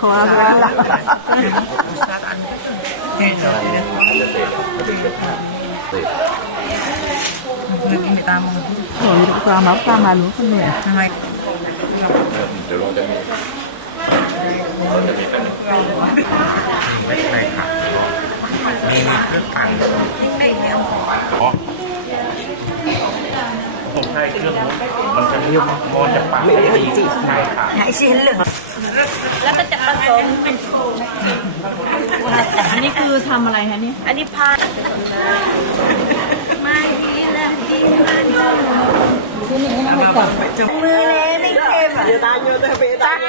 ขอเอาไปแล้วล่ะนี่เงินมีตามมืออ้ยความรับความมารู้คนหนึ่งทำไมเดี๋ยวเราจะมีเราจะมีเป็นไม่ใช่ค่ะมีเครื่องปั่นอ๋อผมใช่เครื่องมันจะเรียกมันจะปั่นได้ดีใช่ค่ะไหนชิ้นเหลือง แล้วก็จะผสมเป็นอันนี้คือทำอะไรคะเนี่ยอันนี้พาไม่ดีแล้วดีมากที่นี่ไม่ต้องไปจับจุ๊บมือเลยไม่เค็มอะตาโยตาเปตาโย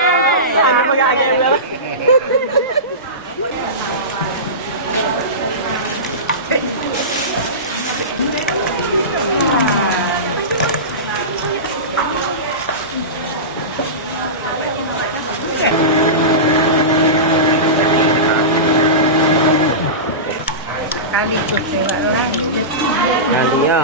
อันนี้ไม่ได้กันแล้วกาลีสุดเลย งงานดีอะ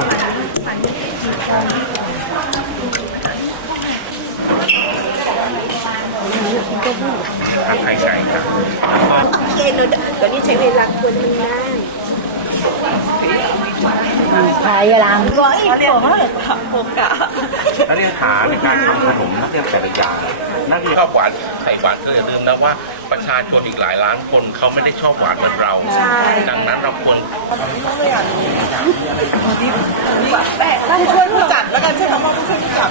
ข้าวไข่ไก่ค่ะแล้วก็เย็นเราตอนนี้ใช้เวลาควรมันได้ ขายยาลังร้อยอีกผมว่าผมกะนักเรียนขาในการทำขนมนักเรียนแต่ละอย่างนักเรียนชอบหวานไข่หวานก็อย่าลืมนะว่า ประชาชนอีกหลายล้านคนเขาไม่ได้ชอบหวานเหมือนเรา ดังนั้นเราควรต้องช่วยผู้จัดแล้วกันช่วยน้องๆช่วยผู้จัด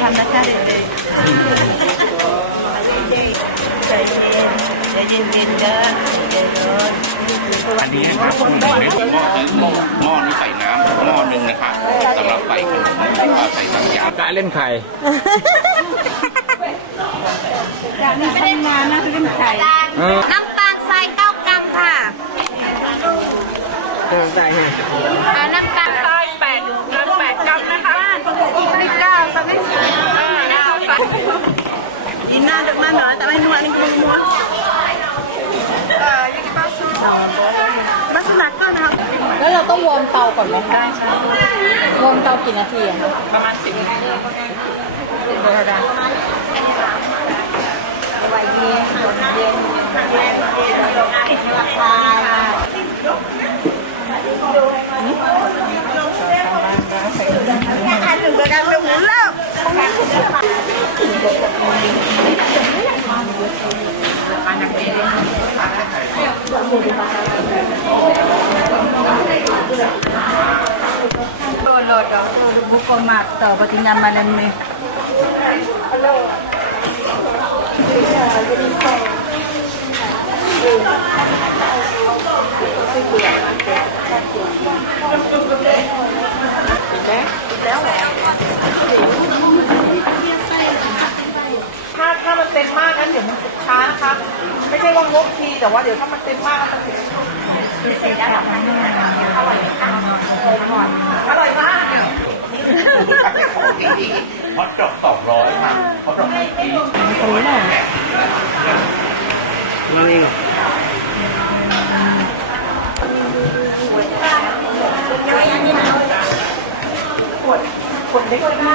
ทำนะจ๊ะเด็ก อใจเย็นอันนี้นะครับหนึ่งในหม้อหม้อหม้อนี้ใส่น้ำหม้อหนึ่งนะคะสำหรับใส่ขนมใส่สังยาการเล่นไข่ทำงานนะคือเป็นไข่น้ำตาลทรายเก้ากรัมค่ะใส่ให้อ่าน้ำตาลทรายแปดน้ำแปดกรัมนะคะไม่เก้าสักนิดอ่าเก้าค่ะอินหน้าดึกมาหน่อยแต่ไม่นัวนี่คือนัว ลักษณะก็นะครับแล้วเราต้องวอร์มเตาก่อนไหมคะวอร์มเตากี่นาทีอะคะประมาณสิบนาทีโบราณไว้เย็นเย็นเย็นราคาอันหนึ่งประกันเป็นหมูเล่า อันนั้นเอง โดนโดนโดนบุกคนมาต่อปฏิญญามาเลมีถ้าถ้ามันเต็มมากนั้นเดี๋ยวมันช้านะคะ ไม่ใช่ว่างบทีแต่ว่าเดี๋ยวถ้ามันเต็มมากแล้วมันถึง อร่อยมาก ฮอตดอกสองร้อยค่ะฮอตดอกไม่กี่เราเองคนเล็กก็ได้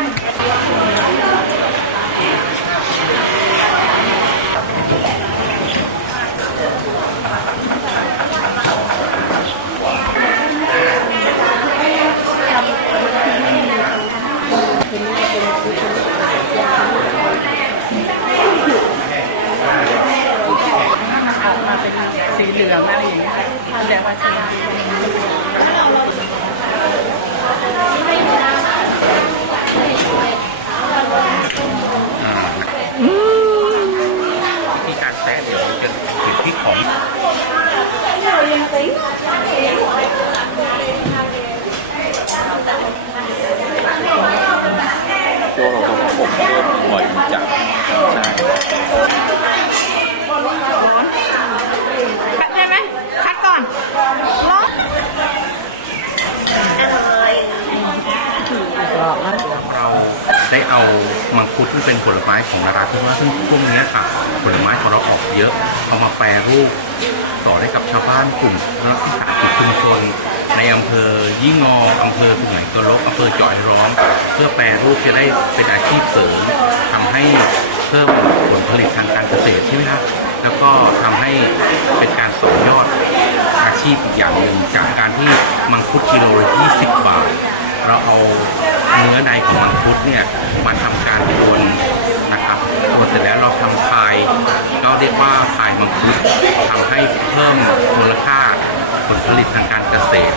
ออกมาเป็นสีเหลืองอะไรอย่างเงี้ย แสดงว่าใช่ วิธีการแซะเดี๋ยวจะเห็นพริกของตัวเราต้องอบเพิ่มบ่อยจัดใช่ คัดได้ไหมคัดก่อนร้อน เราได้เอามังคุ ดที่เป็นผลไม้ของนาราธิวาสซึ่งพวกนี้ค่ะผลไม้ของเราออกเยอะ เอามาแปรรูปสอนให้กับชาวบ้านกลุ่มนักวิสาหกิจชุมชน ในอำเภอยี่งออำเภอสุไหงโกลกอำเภอจอยร้อง เพื่อแปรรูปจะได้เป็นอาชีพเสริมทำให้เพิ่มผลผลิตทางการเกษตรใช่ไหมครับแล้วก็ทำให้เป็นการต่อยอดอาชีพอีกอย่างหนึ่งจากการที่มังคุดกิโลละ20 บาท เราเอาเนื้อในของมังคุดเนี่ยมาท การคนนะครับตัวเสร็จแล้วเราทำพายก็เรียกว่าพายมังคุดทำให้เพิ่มมูลค่าผลผลิตทางการเกษตร